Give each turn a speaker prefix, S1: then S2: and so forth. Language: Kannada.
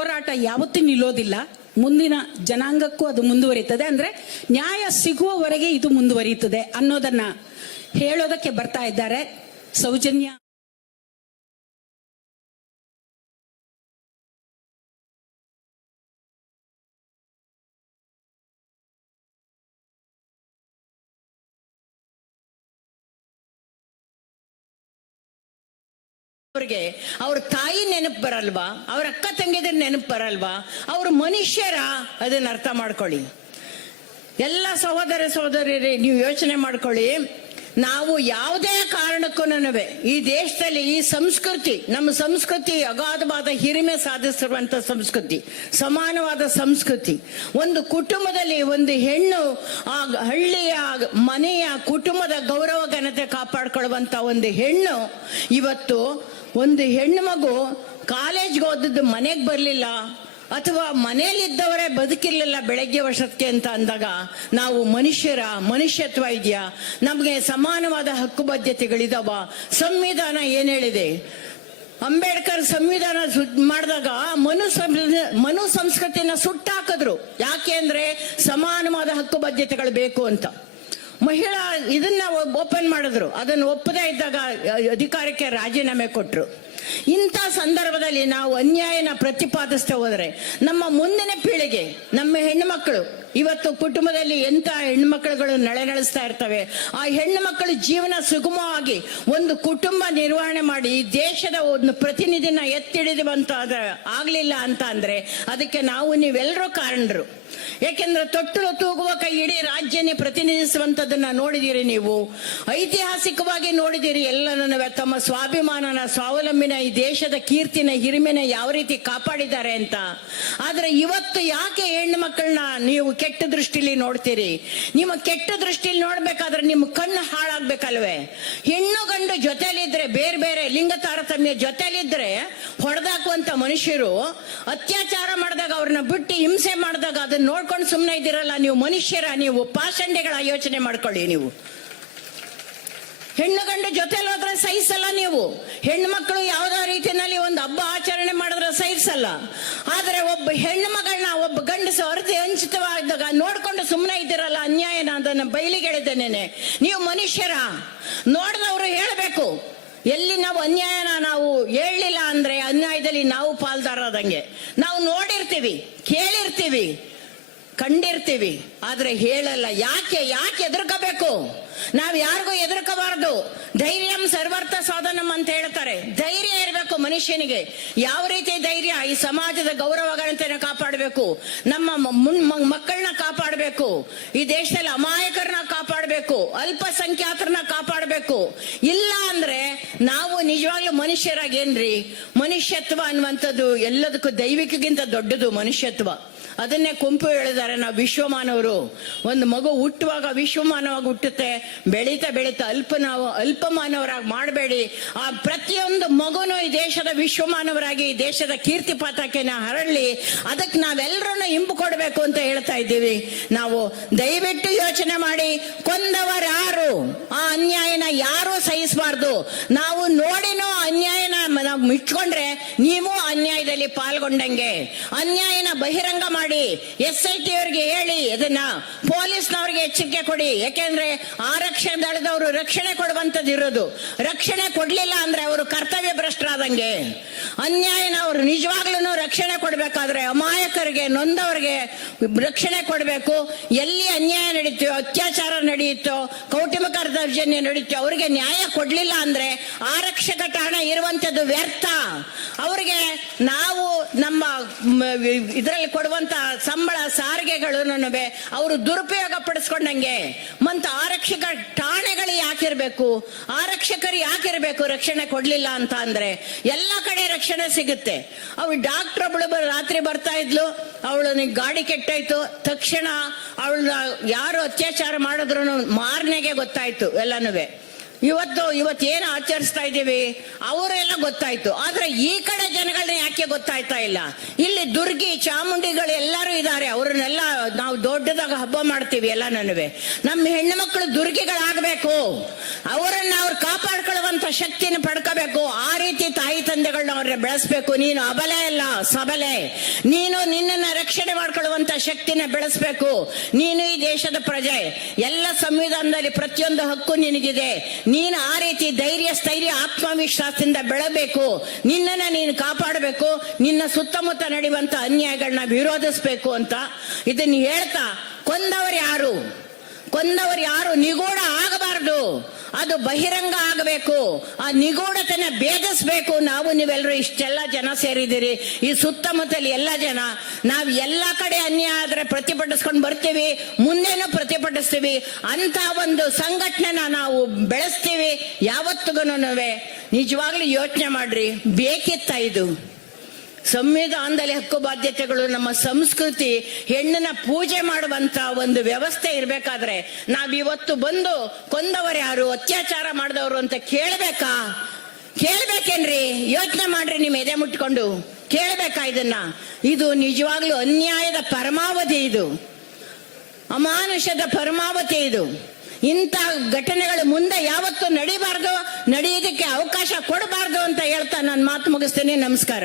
S1: ಹೋರಾಟ ಯಾವತ್ತೂ ನಿಲ್ಲೋದಿಲ್ಲ. ಮುಂದಿನ ಜನಾಂಗಕ್ಕೂ ಅದು ಮುಂದುವರಿಯುತ್ತದೆ. ಅಂದ್ರೆ ನ್ಯಾಯ ಸಿಗುವವರೆಗೆ ಇದು ಮುಂದುವರಿಯುತ್ತದೆ ಅನ್ನೋದನ್ನ ಹೇಳೋದಕ್ಕೆ ಬರ್ತಾ ಇದ್ದಾರೆ ಸೌಜನ್ಯ
S2: ಅವ್ರಿಗೆ ಅವ್ರ ತಾಯಿ ನೆನಪು ಬರಲ್ವಾ? ಅವ್ರ ಅಕ್ಕ ತಂಗಿದ್ರ ನೆನಪು ಬರಲ್ವಾ? ಅವ್ರ ಮನುಷ್ಯರ ಅದನ್ನ ಅರ್ಥ ಮಾಡ್ಕೊಳ್ಳಿ. ಎಲ್ಲ ಸಹೋದರ ಸಹೋದರಿಯರೇ, ನೀವು ಯೋಚನೆ ಮಾಡ್ಕೊಳ್ಳಿ. ನಾವು ಯಾವುದೇ ಕಾರಣಕ್ಕೂ ಈ ದೇಶದಲ್ಲಿ ಈ ಸಂಸ್ಕೃತಿ, ನಮ್ಮ ಸಂಸ್ಕೃತಿ ಅಗಾಧವಾದ ಹಿರಿಮೆ ಸಾಧಿಸಿರುವಂತ ಸಂಸ್ಕೃತಿ, ಸಮಾನವಾದ ಸಂಸ್ಕೃತಿ. ಒಂದು ಕುಟುಂಬದಲ್ಲಿ ಒಂದು ಹೆಣ್ಣು ಆ ಹಳ್ಳಿಯ ಮನೆಯ ಕುಟುಂಬದ ಗೌರವ, ಘನತೆ ಕಾಪಾಡ್ಕೊಳ್ಳುವಂತ ಒಂದು ಹೆಣ್ಣು ಇವತ್ತು ಒಂದು ಹೆಣ್ಣು ಮಗು ಕಾಲೇಜ್ಗೆ ಓದಿದ್ದು ಮನೆಗೆ ಬರಲಿಲ್ಲ. ಅಥವಾ ಮನೆಯಲ್ಲಿದ್ದವರೇ ಬದುಕಿರ್ಲಿಲ್ಲ ಬೆಳಗ್ಗೆ ವರ್ಷಕ್ಕೆ ಅಂತ ಅಂದಾಗ ನಾವು ಮನುಷ್ಯರ ಮನುಷ್ಯತ್ವ ಇದೆಯಾ? ನಮಗೆ ಸಮಾನವಾದ ಹಕ್ಕು ಬಾಧ್ಯತೆಗಳಿದಾವ? ಸಂವಿಧಾನ ಏನ್ ಹೇಳಿದೆ? ಅಂಬೇಡ್ಕರ್ ಸಂವಿಧಾನ ಮಾಡಿದಾಗ ಮನು ಮನು ಸಂಸ್ಕೃತಿನ ಸುಟ್ಟಾಕಿದ್ರು. ಯಾಕೆ ಅಂದ್ರೆ ಸಮಾನವಾದ ಹಕ್ಕು ಬಾಧ್ಯತೆಗಳು ಬೇಕು ಅಂತ. ಮಹಿಳಾ ಇದನ್ನ ಓಪನ್ ಮಾಡಿದ್ರು. ಅದನ್ನು ಒಪ್ಪದೇ ಇದ್ದಾಗ ಅಧಿಕಾರಕ್ಕೆ ರಾಜೀನಾಮೆ ಕೊಟ್ರು. ಇಂಥ ಸಂದರ್ಭದಲ್ಲಿ ನಾವು ಅನ್ಯಾಯನ ಪ್ರತಿಪಾದಿಸ್ತಾ ಹೋದರೆ ನಮ್ಮ ಮುಂದಿನ ಪೀಳಿಗೆ ನಮ್ಮ ಹೆಣ್ಣು ಮಕ್ಕಳು ಇವತ್ತು ಕುಟುಂಬದಲ್ಲಿ ಎಂತ ಹೆಣ್ಮಕ್ಳುಗಳು ನಳೆನಳಿಸ್ತಾ ಇರ್ತವೆ, ಆ ಹೆಣ್ಣು ಮಕ್ಕಳ ಜೀವನ ಸುಗಮವಾಗಿ ಒಂದು ಕುಟುಂಬ ನಿರ್ವಹಣೆ ಮಾಡಿ ದೇಶದ ಒಂದು ಪ್ರತಿನಿಧಿನ ಎತ್ತಿಡಿದುವಂತ ಆಗ್ಲಿಲ್ಲ ಅಂತ ಅಂದ್ರೆ ಅದಕ್ಕೆ ನಾವು ನೀವೆಲ್ಲರೂ ಕಾರಣರು. ಯಾಕೆಂದ್ರೆ ತೊಟ್ಟಲು ತೂಗುವ ಕೈ ಇಡೀ ರಾಜ್ಯನೇ ಪ್ರತಿನಿಧಿಸುವಂತದನ್ನ ನೋಡಿದಿರಿ ನೀವು. ಐತಿಹಾಸಿಕವಾಗಿ ನೋಡಿದಿರಿ ಎಲ್ಲರನ್ನ ತಮ್ಮ ಸ್ವಾಭಿಮಾನನ, ಸ್ವಾವಲಂಬಿನ, ಈ ದೇಶದ ಕೀರ್ತಿನ, ಹಿರಿಮೆನ ಯಾವ ರೀತಿ ಕಾಪಾಡಿದ್ದಾರೆ ಅಂತ. ಆದ್ರೆ ಇವತ್ತು ಯಾಕೆ ಹೆಣ್ಣು ಮಕ್ಕಳನ್ನ ನೀವು ಕೆಟ್ಟ ದೃಷ್ಟಿಲಿ ನೋಡ್ತೀರಿ. ನಿಮ್ಮ ಕೆಟ್ಟ ದೃಷ್ಟಿಲಿ ನೋಡ್ಬೇಕಾದ್ರೆ ನಿಮ್ಮ ಕಣ್ಣು ಹಾಳಾಗ್ಬೇಕಲ್ವೇ? ಹೆಣ್ಣು ಗಂಡು ಜೊತೆಲಿದ್ರೆ, ಬೇರೆ ಬೇರೆ ಲಿಂಗ ತಾರತಮ್ಯ ಜೊತೆಲಿದ್ರೆ ಹೊಡೆದಾಕುವಂತ ಮನುಷ್ಯರು ಅತ್ಯಾಚಾರ ಮಾಡಿದಾಗ ಅವ್ರನ್ನ ಬಿಟ್ಟು ಹಿಂಸೆ ಮಾಡಿದಾಗ ಅದನ್ನ ನೋಡ್ಕೊಂಡು ಸುಮ್ಮನೆ ಇದ್ದೀರಲ್ಲ, ನೀವು ಮನುಷ್ಯರ, ನೀವು ಪಾಷಂಡೆಗಳ ಯೋಚನೆ ಮಾಡ್ಕೊಳ್ಳಿ ನೀವು. ಹೆಣ್ಣು ಗಂಡು ಜೊತೆಲಿ ಹೋದ್ರೆ ಸಹಿಸಲ್ಲ ನೀವು. ಹೆಣ್ಣು ಮಕ್ಕಳು ಯಾವುದೋ ರೀತಿಯಲ್ಲಿ ಒಂದು ಹಬ್ಬ ಆಚರಣೆ ಮಾಡಿದ್ರೆ ಸಹಿಸಲ್ಲ. ಆದರೆ ಒಬ್ಬ ಹೆಣ್ಣು ಮಗಳನ್ನ ಒಬ್ಬ ಗಂಡಸು ಅರ್ಧಿ ಹಂಚಿತವಾದಾಗ ನೋಡ್ಕೊಂಡು ಸುಮ್ಮನೆ ಇದ್ದೀರಲ್ಲ ಅನ್ಯಾಯನ ಅದನ್ನ ಬಯಲಿಗೆಳೆದೇನೆ ನೀವು ಮನುಷ್ಯರ, ನೋಡಿದವರು ಹೇಳಬೇಕು. ಎಲ್ಲಿ ನಾವು ಅನ್ಯಾಯನ ನಾವು ಹೇಳಲಿಲ್ಲ ಅಂದ್ರೆ ಅನ್ಯಾಯದಲ್ಲಿ ನಾವು ಪಾಲ್ದಾರದಂಗೆ. ನಾವು ನೋಡಿರ್ತೀವಿ, ಕೇಳಿರ್ತೀವಿ, ಕಂಡಿರ್ತೀವಿ, ಆದ್ರೆ ಹೇಳಲ್ಲ. ಯಾಕೆ ಯಾಕೆ ಎದುರ್ಕೋಬೇಕು? ನಾವ್ ಯಾರಿಗೂ ಎದುರ್ಕೋಬಾರ್ದು. ಧೈರ್ಯಂ ಸರ್ವರ್ಥ ಸಾಧನಂ ಅಂತ ಹೇಳ್ತಾರೆ. ಮನುಷ್ಯನಿಗೆ ಯಾವ ರೀತಿ ಧೈರ್ಯ ಈ ಸಮಾಜದ ಗೌರವ ಘನತೆನ ಕಾಪಾಡಬೇಕು, ನಮ್ಮ ಮಕ್ಕಳನ್ನ ಕಾಪಾಡಬೇಕು, ಈ ದೇಶದಲ್ಲಿ ಅಮಾಯಕರನ್ನ ಕಾಪಾಡಬೇಕು, ಅಲ್ಪಸಂಖ್ಯಾತರನ್ನ ಕಾಪಾಡಬೇಕು. ಇಲ್ಲ ಅಂದ್ರೆ ನಾವು ನಿಜವಾಗ್ಲೂ ಮನುಷ್ಯರಾಗಿ ಏನ್ರಿ ಮನುಷ್ಯತ್ವ ಅನ್ನುವಂಥದ್ದು ಎಲ್ಲದಕ್ಕೂ ದೈವಿಕಗಿಂತ ದೊಡ್ಡದು ಮನುಷ್ಯತ್ವ. ಅದನ್ನೇ ಕುಂಪು ಹೇಳಿದ್ದಾರೆ. ನಾವು ವಿಶ್ವಮಾನವರು. ಒಂದು ಮಗು ಹುಟ್ಟುವಾಗ ವಿಶ್ವಮಾನವಾಗಿ ಹುಟ್ಟುತ್ತೆ. ಬೆಳೀತಾ ಬೆಳೀತಾ ಅಲ್ಪ ನಾವು ಅಲ್ಪಮಾನವರಾಗಿ ಮಾಡಬೇಡಿ. ಆ ಪ್ರತಿಯೊಂದು ಮಗುನು ಈ ದೇಶದ ವಿಶ್ವಮಾನವರಾಗಿ, ಈ ದೇಶದ ಕೀರ್ತಿ ಪತಾಕೆನ ಹರಳಿ ಅದಕ್ಕೆ ನಾವೆಲ್ಲರೂ ಇಂಪು ಕೊಡಬೇಕು ಅಂತ ಹೇಳ್ತಾ ಇದ್ದೀವಿ. ನಾವು ದಯವಿಟ್ಟು ಯೋಚನೆ ಮಾಡಿ. ಕೊಂದವರಾರು. ಆ ಅನ್ಯಾಯನ ಯಾರು ಸಹಿಸಬಾರ್ದು. ನಾವು ನೋಡಿನೋ ಅನ್ಯಾಯನ ನಾವು ಮಿಟ್ಕೊಂಡ್ರೆ ನೀವು ಅನ್ಯಾಯದಲ್ಲಿ ಪಾಲ್ಗೊಂಡಂಗೆ. ಅನ್ಯಾಯನ ಬಹಿರಂಗ ಮಾಡಿ ಎಸ್ ಐ ಟಿ ಅವರಿಗೆ ಹೇಳಿ ಇದನ್ನ ಪೊಲೀಸ್ನವ್ರಿಗೆ ಎಚ್ಚರಿಕೆ ಕೊಡಿ. ಯಾಕೆಂದ್ರೆ ಆರಕ್ಷಣೆ ದಳದವರು ರಕ್ಷಣೆ ಕೊಡುವಂತದ್ದು ಇರೋದು. ರಕ್ಷಣೆ ಕೊಡ್ಲಿಲ್ಲ ಅಂದ್ರೆ ಅವರು ಕರ್ತವ್ಯ ಭ್ರಷ್ಟರಾದಂಗೆ ಅನ್ಯಾಯನ ಅವರು ನಿಜವಾಗ್ಲೂ ರಕ್ಷಣೆ ಕೊಡಬೇಕಾದ್ರೆ ಅಮಾಯಕರಿಗೆ, ನೊಂದವರಿಗೆ ರಕ್ಷಣೆ ಕೊಡಬೇಕು. ಎಲ್ಲಿ ಅನ್ಯಾಯ ನಡೀತೋ ಅತ್ಯಾಚಾರ ನಡೆಯುತ್ತೋ ಕೌಟುಂಬಿಕ ದೌರ್ಜನ್ಯ ನಡೀತೋ, ಅವರಿಗೆ ನ್ಯಾಯ ಕೊಡಲಿಲ್ಲ ಅಂದ್ರೆ ಆರಕ್ಷಕ ತಾಣ ಇರುವಂತದ್ದು ವ್ಯರ್ಥ. ಅವರಿಗೆ ನಾವು ನಮ್ಮ ಇದರಲ್ಲಿ ಕೊಡುವಂತ ಸಂಬಳ ಸಾರಿಗೆಗಳು ಅವರು ದುರುಪಯೋಗ ಪಡಿಸ್ಕೊಂಡಂಗೆ ಮತ್ತ ಆರಕ್ಷಕ ಠಾಣೆಗಳು ಯಾಕಿರ್ಬೇಕು? ಆರಕ್ಷಕರು ಯಾಕಿರ್ಬೇಕು ರಕ್ಷಣೆ ಕೊಡ್ಲಿಲ್ಲ ಅಂತ ಅಂದ್ರೆ? ಎಲ್ಲ ಕಡೆ ರಕ್ಷಣೆ ಸಿಗುತ್ತೆ. ಅವಳು ಡಾಕ್ಟರ್ ಒಬ್ಳು ರಾತ್ರಿ ಬರ್ತಾ ಇದ್ಲು. ಅವಳು ಗಾಡಿ ಕೆಟ್ಟಾಯ್ತು. ತಕ್ಷಣ ಅವಳ ಯಾರು ಅತ್ಯಾಚಾರ ಮಾಡಿದ್ರು ಮಾರನೆಗೆ ಗೊತ್ತಾಯ್ತು ಎಲ್ಲನೂ ಇವತ್ತು ಇವತ್ತು ಏನು ಆಚರಿಸ್ತಾ ಇದ್ದೀವಿ? ಅವರೆಲ್ಲ ಗೊತ್ತಾಯ್ತು. ಆದ್ರೆ ಈ ಕಡೆ ಜನಗಳನ್ನ ಯಾಕೆ ಗೊತ್ತಾಯ್ತಾ ಇಲ್ಲ? ಇಲ್ಲಿ ದುರ್ಗಿ, ಚಾಮುಂಡಿಗಳು ಎಲ್ಲರೂ ಇದ್ದಾರೆ. ಅವ್ರನ್ನೆಲ್ಲ ನಾವು ದೊಡ್ಡದಾಗ ಹಬ್ಬ ಮಾಡ್ತೀವಿ ಎಲ್ಲ ನನವೇ ನಮ್ಮ ಹೆಣ್ಣು ಮಕ್ಕಳು ದುರ್ಗಿಗಳಾಗಬೇಕು. ಅವರನ್ನ ಅವ್ರು ಕಾಪಾಡ್ಕೊಳ್ಳುವಂತ ಶಕ್ತಿನ ಪಡ್ಕೋಬೇಕು. ಆ ತಾಯಿ ಅವ್ರನ್ನ ಬೆಳೆಸ್ಬೇಕು. ನೀನು ಅಬಲೆ ಅಲ್ಲ, ಸಬಲೆ. ನೀನು ನಿನ್ನನ್ನ ರಕ್ಷಣೆ ಮಾಡ್ಕೊಳ್ಳುವಂತ ಶಕ್ತಿನ ಬೆಳೆಸ್ಬೇಕು. ನೀನು ಈ ದೇಶದ ಪ್ರಜೆ. ಎಲ್ಲ ಸಂವಿಧಾನದಲ್ಲಿ ಪ್ರತಿಯೊಂದು ಹಕ್ಕು ನಿನಗಿದೆ. ನೀನು ಆ ರೀತಿ ಧೈರ್ಯ, ಸ್ಥೈರ್ಯ, ಆತ್ಮವಿಶ್ವಾಸದಿಂದ ಬೆಳಬೇಕು. ನಿನ್ನನ್ನ ನೀನು ಕಾಪಾಡಬೇಕು. ನಿನ್ನ ಸುತ್ತಮುತ್ತ ನಡೆಯುವಂತ ಅನ್ಯಾಯಗಳನ್ನ ವಿರೋಧಿಸಬೇಕು ಅಂತ ಇದನ್ನ ಹೇಳ್ತಾ, ಕೊಂದವರು ಯಾರು? ಕೊಂದವರು ಯಾರು? ನಿಗೂಢ ಆಗಬಾರದು. ಅದು ಬಹಿರಂಗ ಆಗಬೇಕು. ಆ ನಿಗೂಢತೆನ ಭೇದಿಸ್ಬೇಕು. ನಾವು ನೀವೆಲ್ಲರೂ ಇಷ್ಟೆಲ್ಲ ಜನ ಸೇರಿದ್ದೀರಿ. ಈ ಸುತ್ತಮುತ್ತಲ ಎಲ್ಲ ಜನ. ನಾವು ಎಲ್ಲ ಕಡೆ ಅನ್ಯಾಯ ಆದ್ರೆ ಪ್ರತಿಭಟಿಸ್ಕೊಂಡು ಬರ್ತೀವಿ. ಮುಂದೇನು ಪ್ರತಿಭಟಿಸ್ತೀವಿ. ಅಂತ ಒಂದು ಸಂಘಟನೆನ ನಾವು ಬೆಳೆಸ್ತೀವಿ. ಯಾವತ್ತಿಗೂ ನಿಜವಾಗ್ಲೂ ಯೋಚನೆ ಮಾಡ್ರಿ. ಬೇಕಿತ್ತ ಇದು? ಸಂವಿಧಾನದಲ್ಲಿ ಹಕ್ಕು ಬಾಧ್ಯತೆಗಳು ನಮ್ಮ ಸಂಸ್ಕೃತಿ, ಹೆಣ್ಣನ ಪೂಜೆ ಮಾಡುವಂತ ಒಂದು ವ್ಯವಸ್ಥೆ ಇರ್ಬೇಕಾದ್ರೆ ನಾವಿವತ್ತು ಬಂದು ಕೊಂದವರು ಯಾರು, ಅತ್ಯಾಚಾರ ಮಾಡಿದವರು ಅಂತ ಕೇಳ್ಬೇಕಾ? ಕೇಳ್ಬೇಕೇನ್ರಿ? ಯೋಚನೆ ಮಾಡ್ರಿ ನಿಮ್ ಎದೆ ಮುಟ್ಕೊಂಡು. ಕೇಳ್ಬೇಕಾ ಇದನ್ನ? ಇದು ನಿಜವಾಗ್ಲೂ ಅನ್ಯಾಯದ ಪರಮಾವಧಿ ಇದು. ಅಮಾನುಷದ ಪರಮಾವಧಿ ಇದು. ಇಂಥ ಘಟನೆಗಳು ಮುಂದೆ ಯಾವತ್ತೂ ನಡಿಬಾರ್ದು ನಡೆಯೋದಕ್ಕೆ ಅವಕಾಶ ಕೊಡಬಾರ್ದು ಅಂತ ಹೇಳ್ತಾ ನಾನು ಮಾತು ಮುಗಿಸ್ತೇನೆ. ನಮಸ್ಕಾರ.